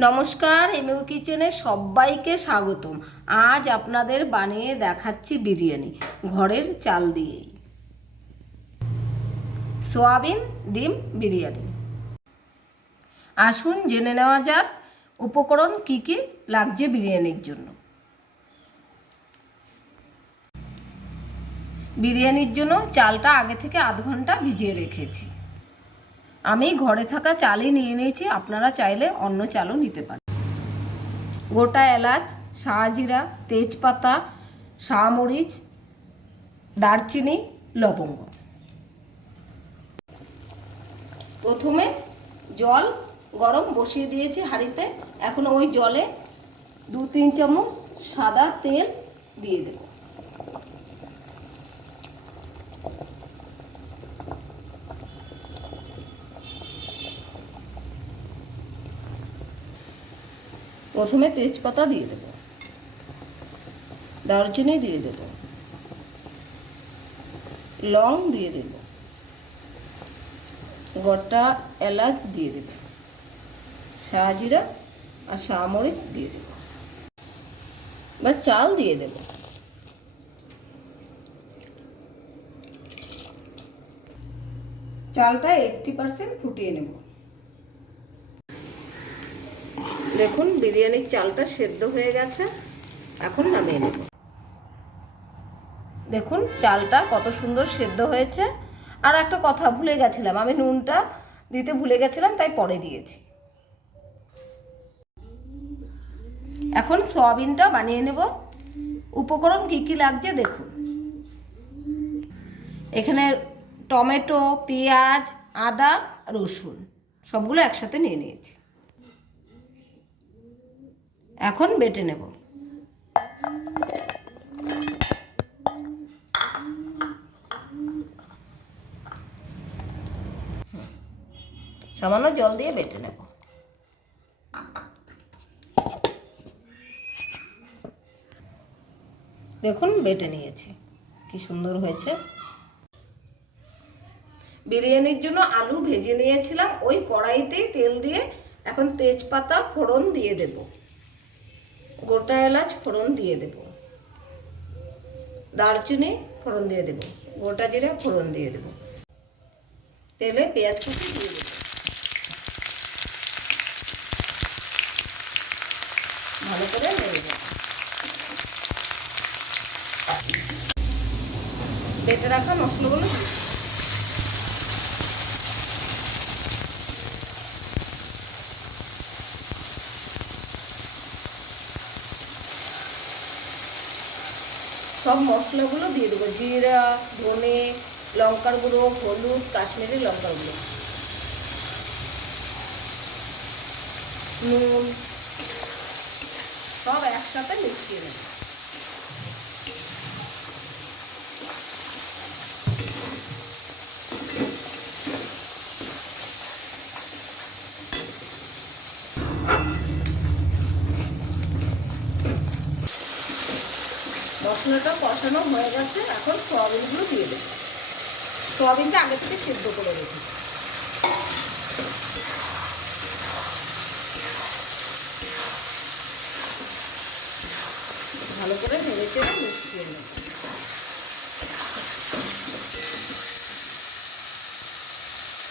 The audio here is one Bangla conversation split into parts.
নমস্কার, এমইউ কিচেনে সবাইকে স্বাগতম। আজ আপনাদের বানিয়ে দেখাচ্ছি বিরিয়ানি, ঘরের চাল দিয়েই। সোয়াবিন, ডিম, বিরিয়ানি। আসুন জেনে নেওয়া যাক, উপকরণ কি কি লাগছে বিরিয়ানির জন্য। বিরিয়ানির জন্য চালটা আগে থেকে আধ ঘণ্টা ভিজিয়ে রেখেছি। আমি ঘরে থাকা চালই নিয়ে নিয়েছি, আপনারা চাইলে অন্য চালও নিতে পারেন। গোটা এলাচ, শাহজিরা, তেজপাতা, শাহমরিচ, দারচিনি, লবঙ্গ। প্রথমে জল গরম বসিয়ে দিয়েছি হাঁড়িতে। এখন ওই জলে দু তিন চামচ সাদা তেল দিয়ে দেব। প্রথমে তেজপাতা দিয়ে দেব। দারচিনি দিয়ে দেব। লং দিয়ে দেব। গোটা এলাচ দিয়ে দেব। শাহজিরা আর শাহমরিচ দিয়ে দেব। বা চাল দিয়ে দেব। চালটা এইটটি পার্সেন্ট ফুটিয়ে নেব। দেখুন, বিরিয়ানির চালটা সেদ্ধ হয়ে গেছে। এখন নামিয়ে নেব। দেখুন, চালটা কত সুন্দর সেদ্ধ হয়েছে। আর একটা কথা ভুলে গেছিলাম, আমি নুনটা দিতে ভুলে গেছিলাম, তাই পরে দিয়েছি। এখন সয়াবিনটা বানিয়ে নেব। উপকরণ কি কি লাগছে দেখুন। এখানে টমেটো, পেঁয়াজ, আদা, রসুন, সবগুলো একসাথে নিয়ে নিয়েছি। এখন বেটে নেব। সামান্য জল দিয়ে বেটে নেব। দেখুন, বেটে নিয়েছি। কি সুন্দর হয়েছে। বিরিয়ানির জন্য আলু ভেজে নিয়েছিলাম, ওই কড়াইতেই তেল দিয়ে এখন তেজপাতা ফোড়ন দিয়ে দেব। গোটা এলাচ ফোড়ন দিয়ে দেব। দারচিনি ফোড়ন দিয়ে দেব। গোটা জিরা ফোড়ন দিয়ে দেব। তেলে পেঁয়াজ কুচি দিয়ে দেব। ভালো করে নেড়ে দেব বেটে রাখা মশলাগুলো সব মশলাগুলো দিয়ে দেবো। জিরা, ধনে, লঙ্কার গুঁড়ো, হলুদ, কাশ্মীরি লঙ্কার গুঁড়ো। নুন। সব একসাথে মিশিয়ে নেব। মশলাটা কষানো হয়ে গেছে, এখন সয়াবিনগুলো দিয়ে দেবো। সয়াবিনটা আগে থেকে সেদ্ধ করে রেখেছি। ভালো করে নেড়ে চেড়ে মিশিয়ে নেব।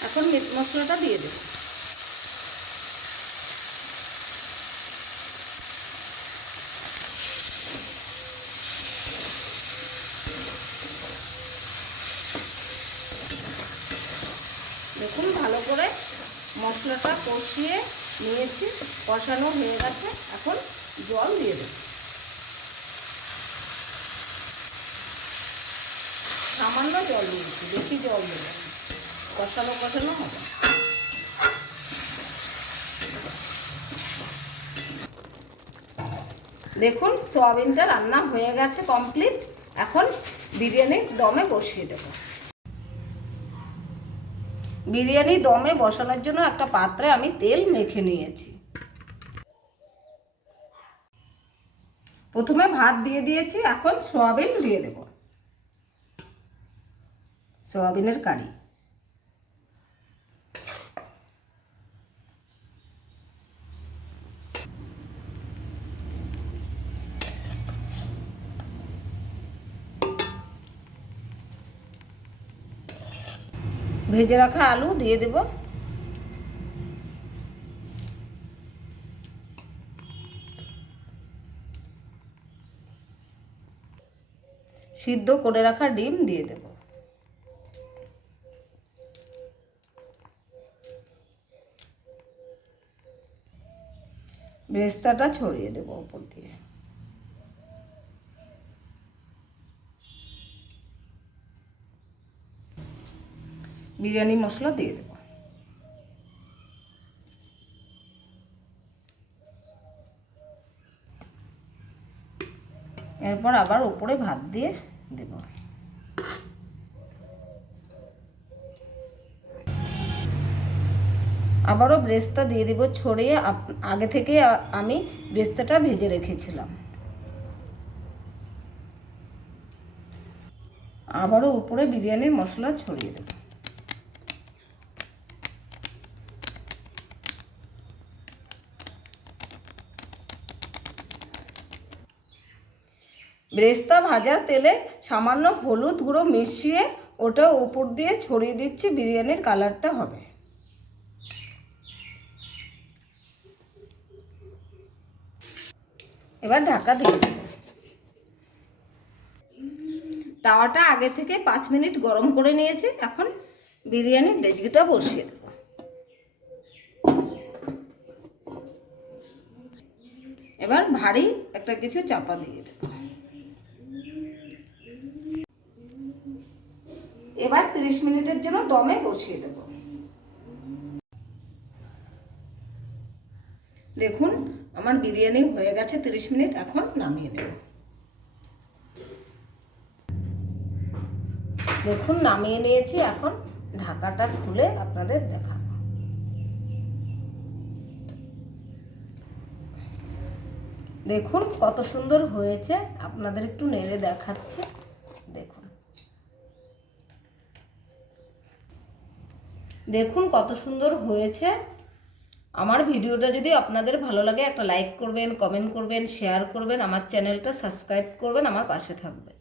এখন মিট মশলাটা দিয়ে দেবো। দেখুন, ভালো করে মশলাটা কষিয়ে নিয়েছি, কষানো হয়ে গেছে। এখন জল দিয়ে দেব। সামান্য জল দিয়েছি বেশি জল দেব কষানো কষানো হবে। দেখুন, সোয়াবিনটা রান্না হয়ে গেছে কমপ্লিট। এখন বিরিয়ানি দমে বসিয়ে দেবো। বিরিয়ানি দমে বসানোর জন্য একটা পাত্রে আমি তেল মেখে নিয়েছি। প্রথমে ভাত দিয়ে দিয়েছি, এখন সয়াবিন দিয়ে দেব। সয়াবিনের কারি। ভেজে রাখা আলু দিয়ে দেব। সিদ্ধ করে রাখা ডিম দিয়ে দেব। ব্রেস্তাটা ছড়িয়ে দেব ওপর দিয়ে। বিরিয়ানি মশলা দিয়ে দেব। এরপর আবার উপরে ভাত দিয়ে দেব। আবারও ব্রেস্তা দিয়ে দিব, ছড়িয়ে আগে থেকে আমি ব্রেস্তাটা ভেজে রেখেছিলাম। আবারও উপরে বিরিয়ানির মশলা ছড়িয়ে দেব। ব্রেস্তা ভাজার তেলে সামান্য হলুদ গুঁড়ো মিশিয়ে ওটা উপর দিয়ে ছড়িয়ে দিচ্ছি, বিরিয়ানির কালারটা হবে। এবার ঢাকা দিয়ে দেব। তাওয়াটা আগে থেকে পাঁচ মিনিট গরম করে নিয়েছে, এখন বিরিয়ানির ডেজকিটা বসিয়ে দেবো। এবার ভারী একটা কিছু চাপা দিয়ে দেবো এবার তিরিশ মিনিটের জন্য দমে বসিয়ে দেব। দেখুন, আমার বিরিয়ানি হয়ে গেছে তিরিশ মিনিট, এখন নামিয়ে নেব। দেখুন, নামিয়ে নিয়েছি, এখন ঢাকাটা খুলে আপনাদের দেখাবো। দেখুন, কত সুন্দর হয়েছে, আপনাদের একটু নেড়ে দেখাচ্ছে দেখুন দেখুন কত সুন্দর হয়েছে। আমার ভিডিওটা যদি আপনাদের ভালো লাগে একটা লাইক করবেন কমেন্ট করবেন শেয়ার করবেন, আমার চ্যানেলটা সাবস্ক্রাইব করবেন, আমার পাশে থাকবেন।